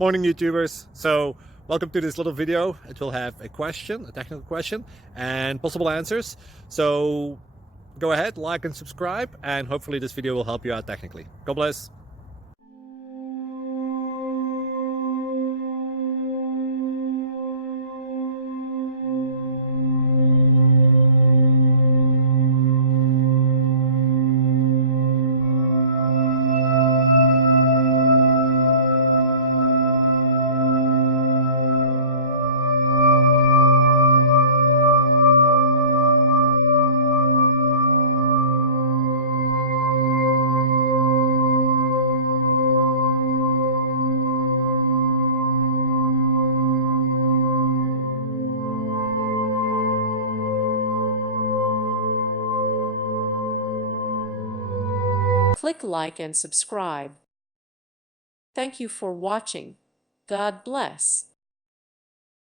Morning YouTubers. So welcome to this little video. It will have a question, a technical question, and possible answers. So go ahead, like and subscribe, and hopefully this video will help you out technically. God bless. Click like and subscribe. Thank you for watching. God bless.